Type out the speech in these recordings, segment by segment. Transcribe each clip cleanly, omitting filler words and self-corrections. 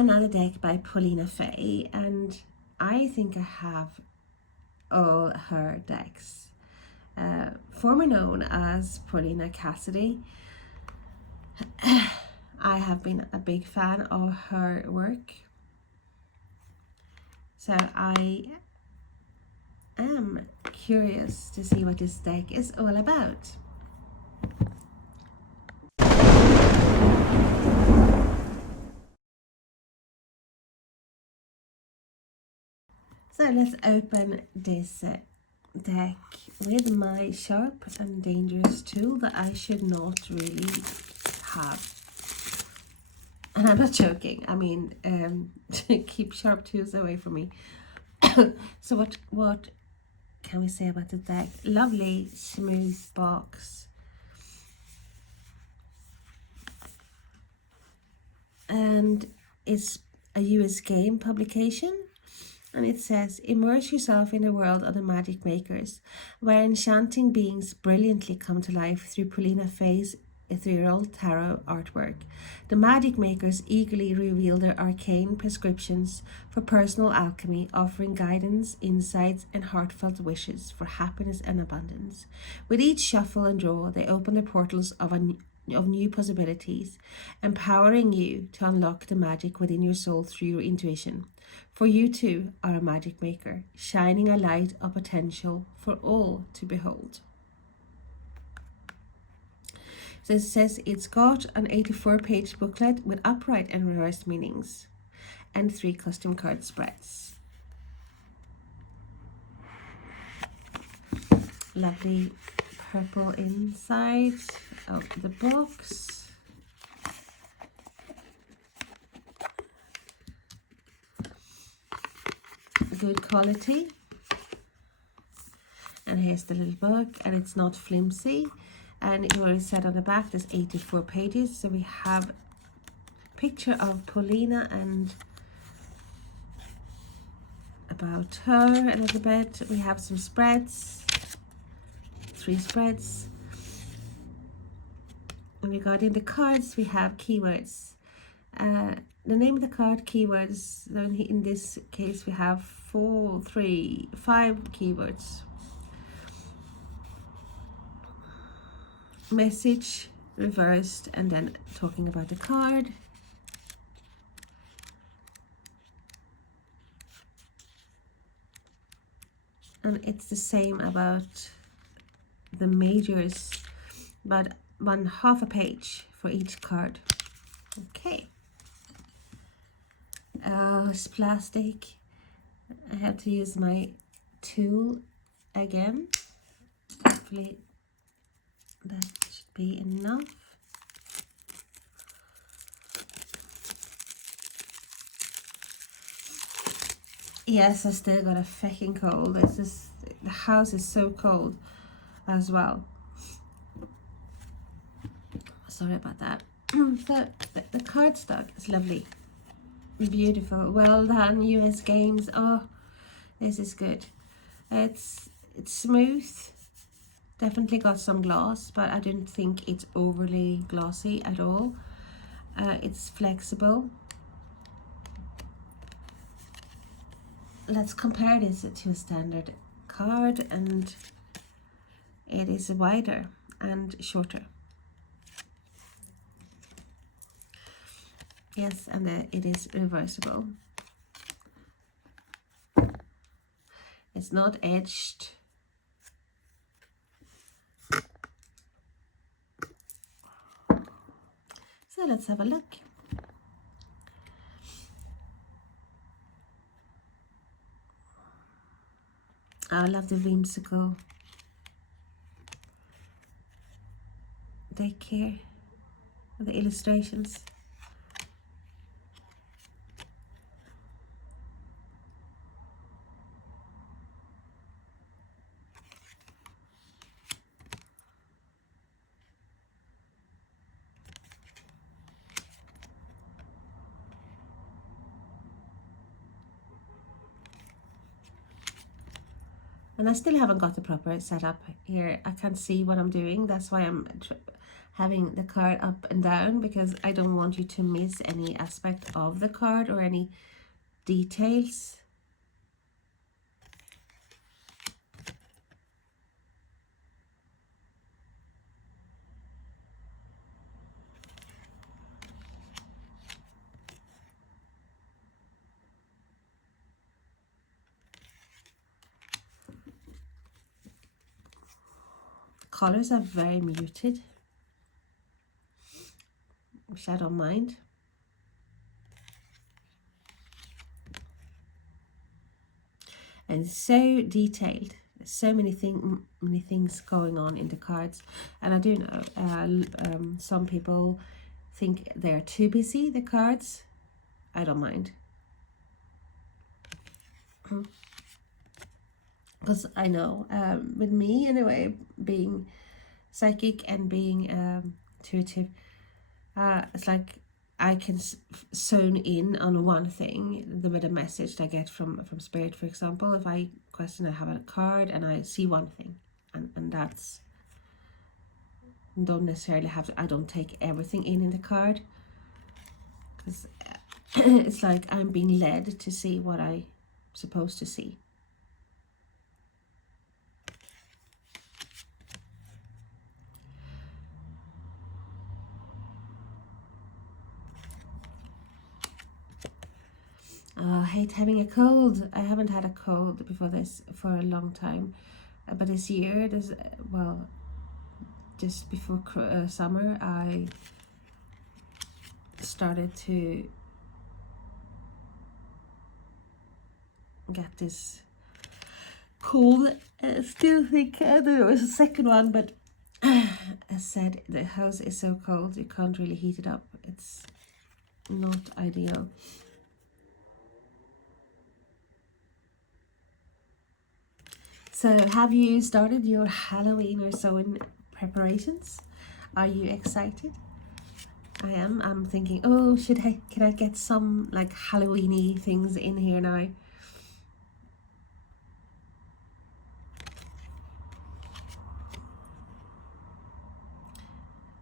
another deck by Paulina Fay, and I think I have all her decks. Former known as Paulina Cassidy, I have been a big fan of her work, so I am curious to see what this deck is all about. So let's open this deck with my sharp and dangerous tool that I should not really have. And I'm not joking, I mean, keep sharp tools away from me. So what can we say about the deck? Lovely smooth box. And it's a US game publication. And it says, immerse yourself in the world of the magic makers, where enchanting beings brilliantly come to life through Paulina Fay's ethereal tarot artwork. The magic makers eagerly reveal their arcane prescriptions for personal alchemy, offering guidance, insights, and heartfelt wishes for happiness and abundance. With each shuffle and draw, they open the portals of new possibilities, empowering you to unlock the magic within your soul through your intuition. For you too are a magic maker, shining a light of potential for all to behold. So it says it's got an 84-page booklet with upright and reversed meanings and 3 custom card spreads. Lovely purple inside of the box. Good quality. And here's the little book, and it's not flimsy. And it already said on the back there's 84 pages. So we have a picture of Paulina and about her a little bit. We have some spreads, 3 spreads. And regarding the cards, we have keywords. The name of the card, keywords. In this case, we have 5 keywords. Message reversed, and then talking about the card. And it's the same about the majors, but 1/2 a page for each card. Okay. It's plastic. I have to use my tool again. Hopefully that should be enough. Yes, I still got a fucking cold. It's just, the house is so cold as well. Sorry about that. So the cardstock is lovely. Beautiful. Well done, US Games. Oh, this is good. It's smooth. Definitely got some gloss, but I don't think it's overly glossy at all. It's flexible. Let's compare this to a standard card, and it is wider and shorter. Yes, and it is reversible. It's not edged. So let's have a look. I love the whimsical deck here, the illustrations. And I still haven't got the proper setup here. I can't see what I'm doing. That's why I'm having the card up and down because I don't want you to miss any aspect of the card or any details. Colors are very muted, which I don't mind. And so detailed. There's so many things going on in the cards, and I do know some people think they're too busy, the cards. I don't mind, because I know with me anyway, being psychic and being intuitive, it's like I can zone in on one thing with a message I get from spirit. For example, if I question, I have a card and I see one thing, and that's, don't necessarily have to, I don't take everything in the card, because it's like I'm being led to see what I'm supposed to see. I hate having a cold. I haven't had a cold before this for a long time, but this year, well, just before summer, I started to get this cold. I still think there was a second one, but I said the house is so cold you can't really heat it up. It's not ideal. So have you started your Halloween or so in preparations? Are you excited? I am. I'm thinking, oh, can I get some like Halloweeny things in here now?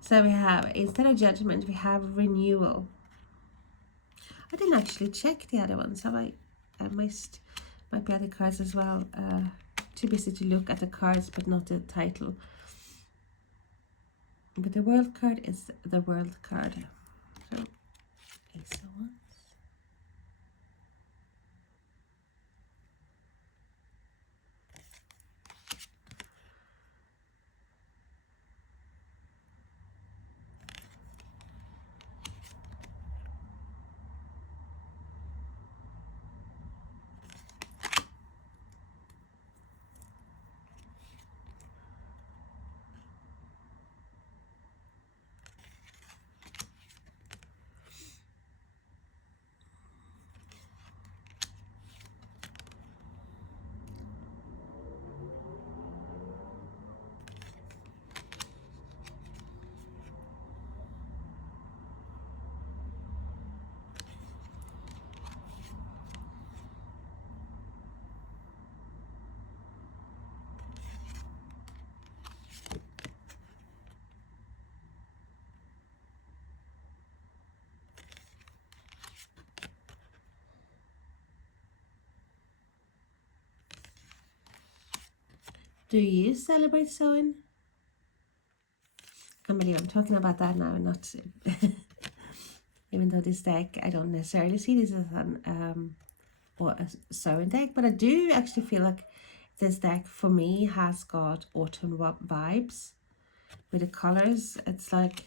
So we have, instead of judgment, we have renewal. I didn't actually check the other ones, have I? I missed, might be other cards as well. Too busy to look at the cards, but not the title. But the world card is the world card. So, Ace of Wands. Do you celebrate sewing? I believe I'm talking about that now, not even though this deck, I don't necessarily see this as an or a sewing deck, but I do actually feel like this deck for me has got autumn vibes with the colors. It's like,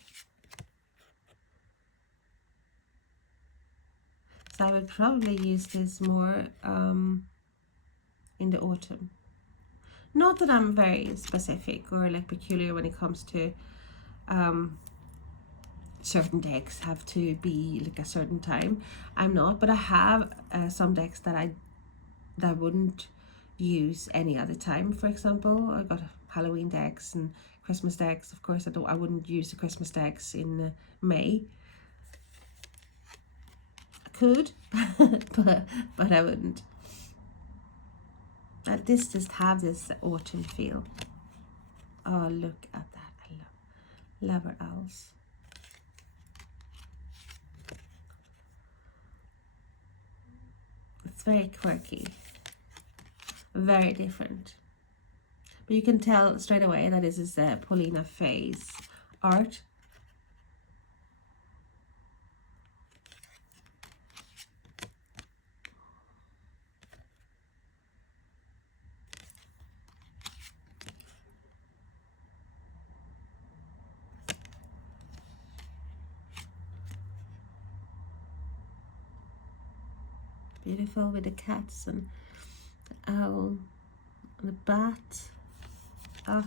so I would probably use this more in the autumn. Not that I'm very specific or like peculiar when it comes to certain decks have to be like a certain time. I'm not, but I have some decks that wouldn't use any other time. For example, I got Halloween decks and Christmas decks. Of course, I wouldn't use the Christmas decks in May. I could, but I wouldn't. This just have this autumn feel. Oh, look at that! Lover owls. It's very quirky, very different. But you can tell straight away that this is Paulina Fay's art. Beautiful with the cats and the owl and the bat. Ah.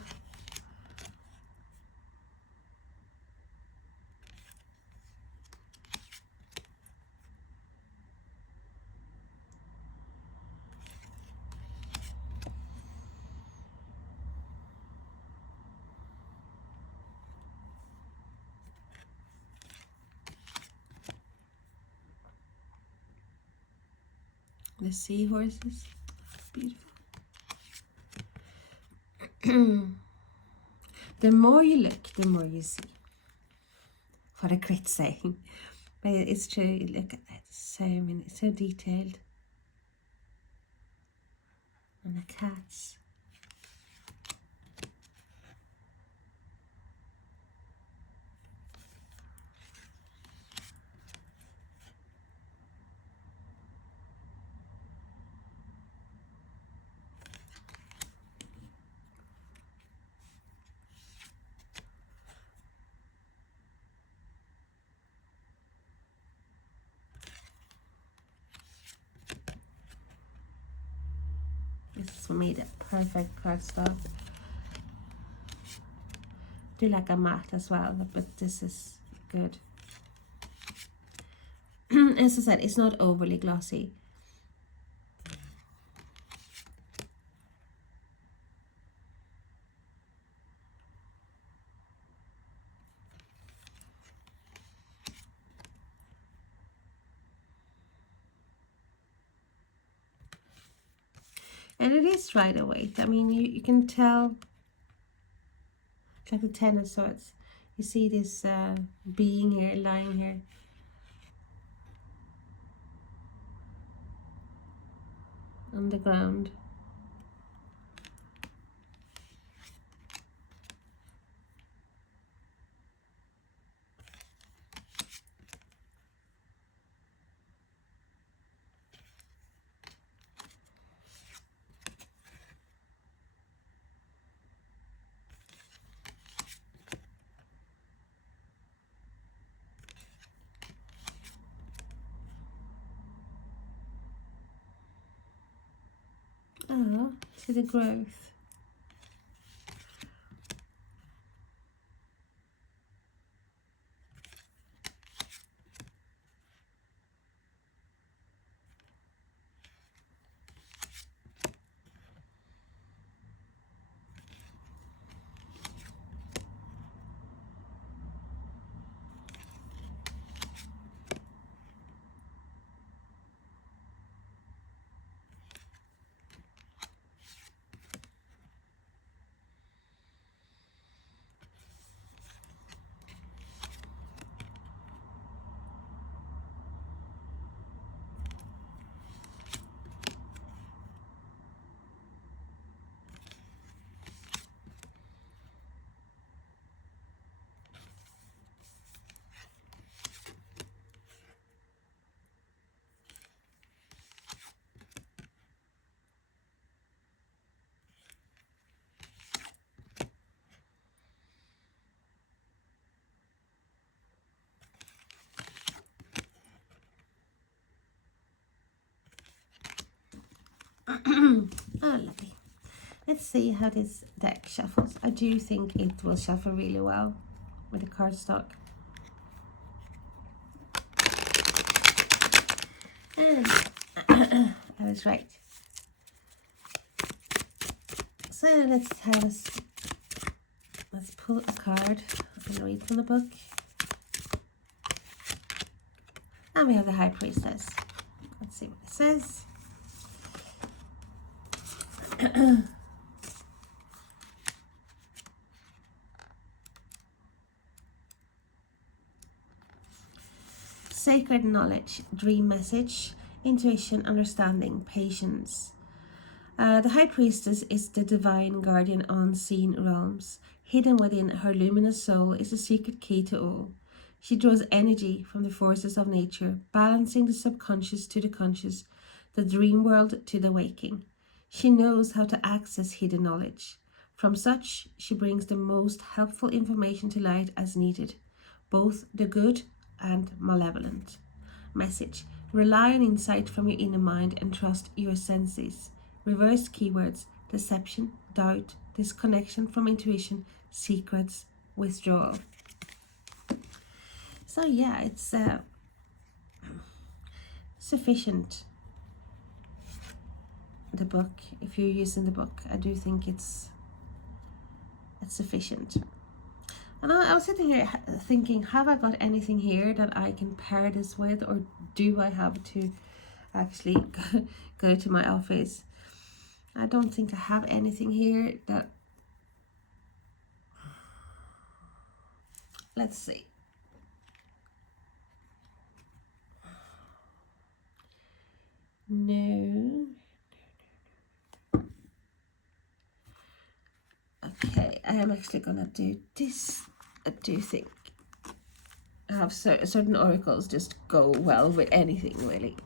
The seahorses. Beautiful. The more you look, the more you see. What a great saying. But it's true. Look at that. So many, so detailed. And the cats. This is for me the perfect cardstock. Do like a matte as well, but this is good. As I said, it's not overly glossy. And it is rider weight. I mean, you can tell. It's like the Ten of Swords. You see this being here, lying here. On the ground. Oh, see the growth. Oh, lovely. Let's see how this deck shuffles. I do think it will shuffle really well with the cardstock. And I was right. So let's pull a card and read from the book. And we have the High Priestess. Let's see what it says. sacred knowledge, dream message, intuition, understanding, patience. The High Priestess is the divine guardian unseen realms. Hidden within her luminous soul is a secret key to all. She draws energy from the forces of nature, balancing the subconscious to the conscious, the dream world to the waking. She knows how to access hidden knowledge. From such, she brings the most helpful information to light as needed, both the good and malevolent. Message: rely on insight from your inner mind and trust your senses. Reverse keywords: deception, doubt, disconnection from intuition, secrets, withdrawal. So yeah, it's sufficient. The book, if you're using the book, I do think it's sufficient. And I was sitting here thinking, have I got anything here that I can pair this with, or do I have to actually go to my office? I don't think I have anything here that... Let's see. No. Okay, I am actually gonna do this. I do think I have certain oracles just go well with anything, really.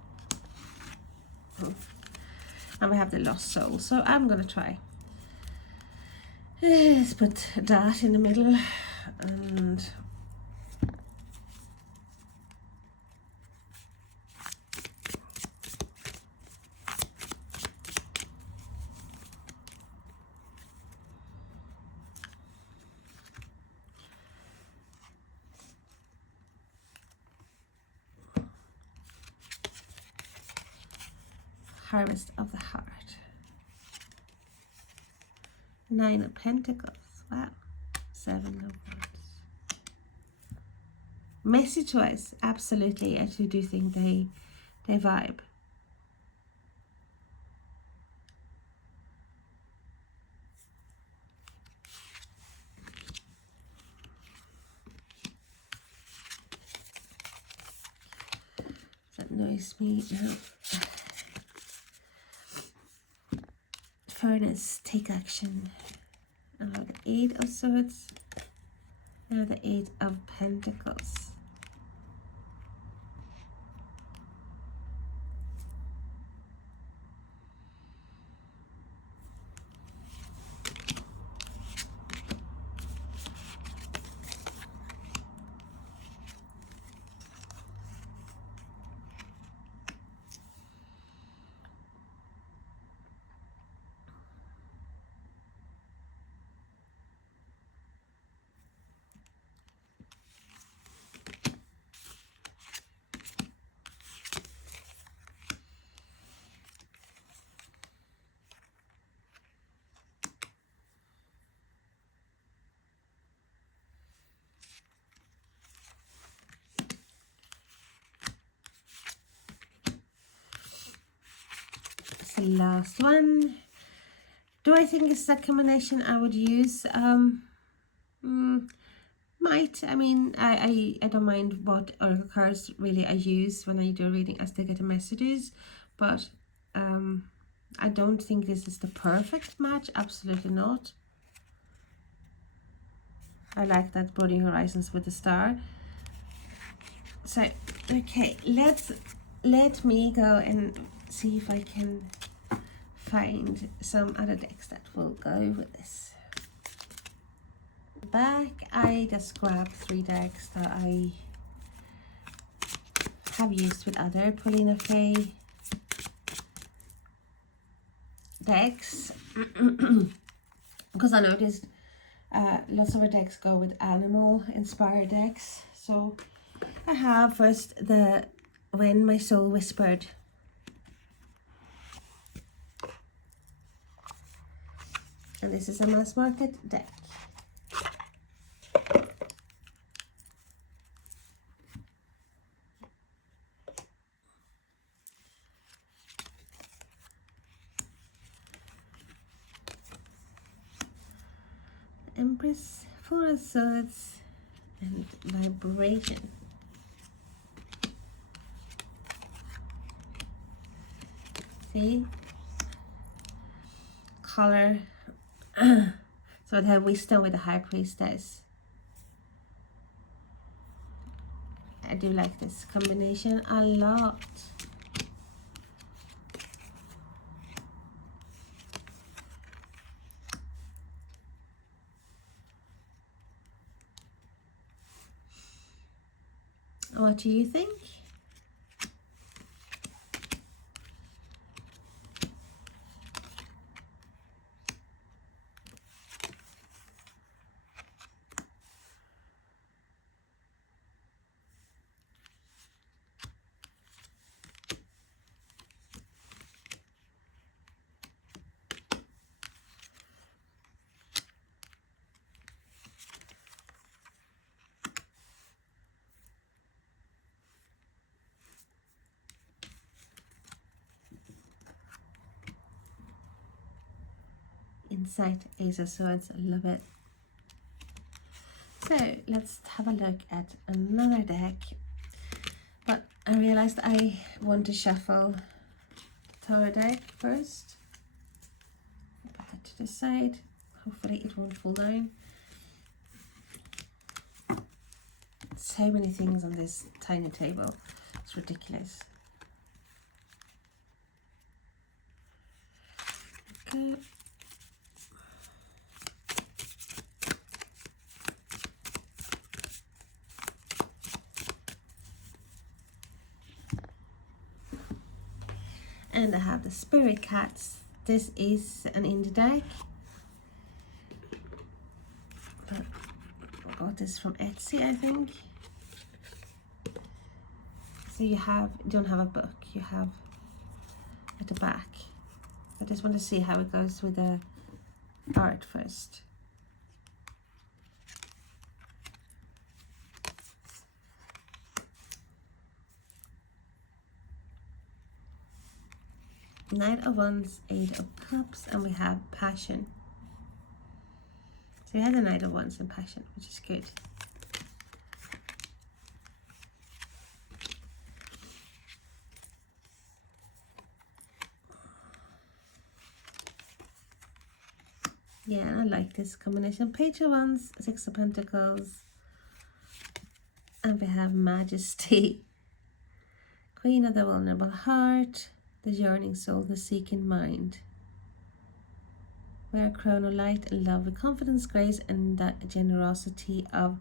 And we have the Lost Soul, so I'm gonna try. Let's put that in the middle, and Harvest of the Heart. 9 of Pentacles. Wow. 7 of Wands. Message-wise, absolutely, I actually do think they vibe. That annoys me now. Furnace, take action. Now the 8 of Swords. Now the 8 of Pentacles. The last one. Do I think it's a combination I would use? Might. I mean, I don't mind what oracle cards really I use when I do a reading as they get the messages, but I don't think this is the perfect match. Absolutely not. I like that Broadening Horizons with the star. So okay, let me go and see if I can find some other decks that will go with this. Back, I just grabbed 3 decks that I have used with other Paulina Faye decks because I noticed lots of our decks go with animal inspired decks. So I have first the When My Soul Whispered. And this is a mass market deck. Empress, 4 of Swords, and Vibration. See? Color. So it had wisdom with the high priestess. I do like this combination a lot. What do you think? Insight, Ace of Swords, love it. So let's have a look at another deck. But I realized I want to shuffle the Tarot deck first. Put that to the side. Hopefully it won't fall down. So many things on this tiny table. It's ridiculous. Okay. And I have the Spirit Cats. This is an indie deck. But I got this from Etsy, I think. So you don't have a book, you have at the back. I just want to see how it goes with the art first. Knight of Wands, Eight of Cups, and we have Passion. So we have the Knight of Wands and Passion, which is good. Yeah, I like this combination. Page of Wands, Six of Pentacles, and we have Majesty. Queen of the Vulnerable Heart, the Yearning Soul, the Seeking Mind. Wear a crown of light and love with confidence, grace, and that generosity of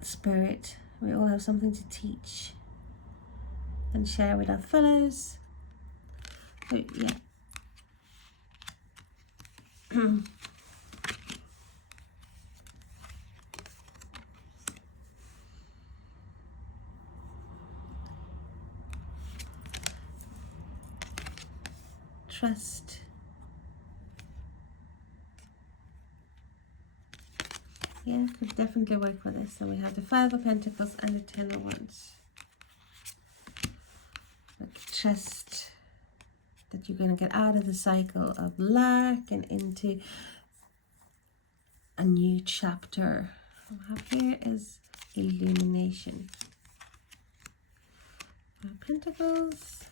spirit. We all have something to teach and share with our fellows. So, yeah. Trust. Yeah, could definitely work with this. So we have the Five of Pentacles and the Ten of Wands. Like, trust that you're going to get out of the cycle of lack and into a new chapter. What we have here is illumination. Pentacles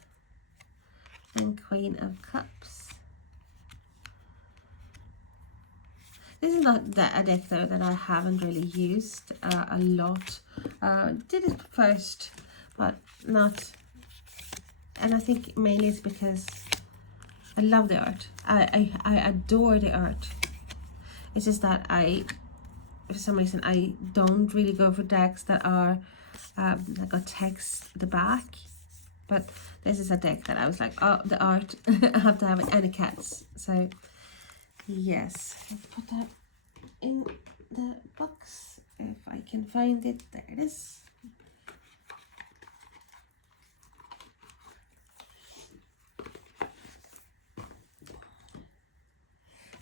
and Queen of Cups. This is not a deck though that I haven't really used a lot. Did it first, but not. And I think mainly it's because I love the art. I adore the art. It's just that for some reason, I don't really go for decks that are like got text at the back. But this is a deck that I was like, oh, the art, I have to have it, and the cats. So, yes. Let's put that in the box if I can find it. There it is.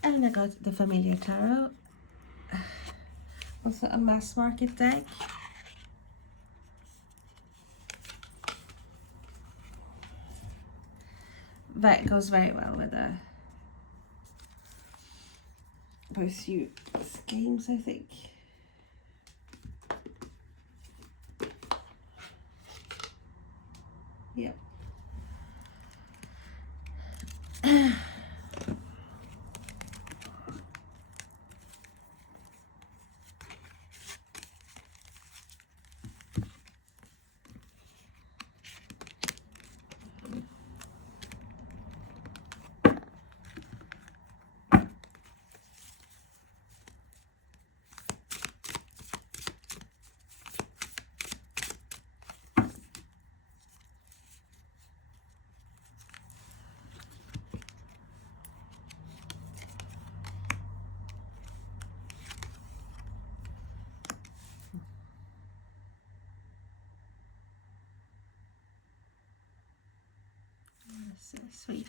And I got the Familiar Tarot. Also a mass market deck. That goes very well with both you games, I think. Yep. is sweet.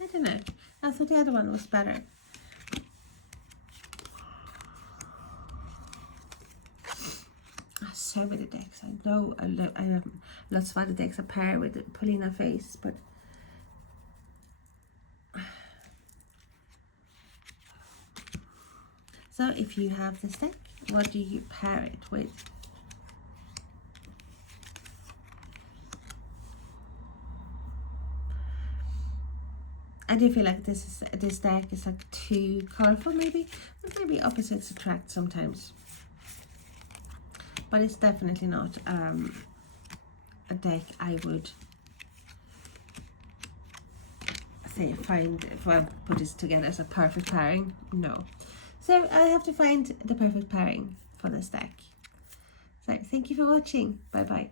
I don't know. I thought the other one was better. So many decks. I know I have lots of other decks a pair with Paulina Face, but so if you have this deck, what do you pair it with? I do feel like this deck is like too colorful, maybe, but maybe opposites attract sometimes. But it's definitely not a deck I would say put this together as a perfect pairing. No. So I have to find the perfect pairing for this deck. So thank you for watching. Bye bye.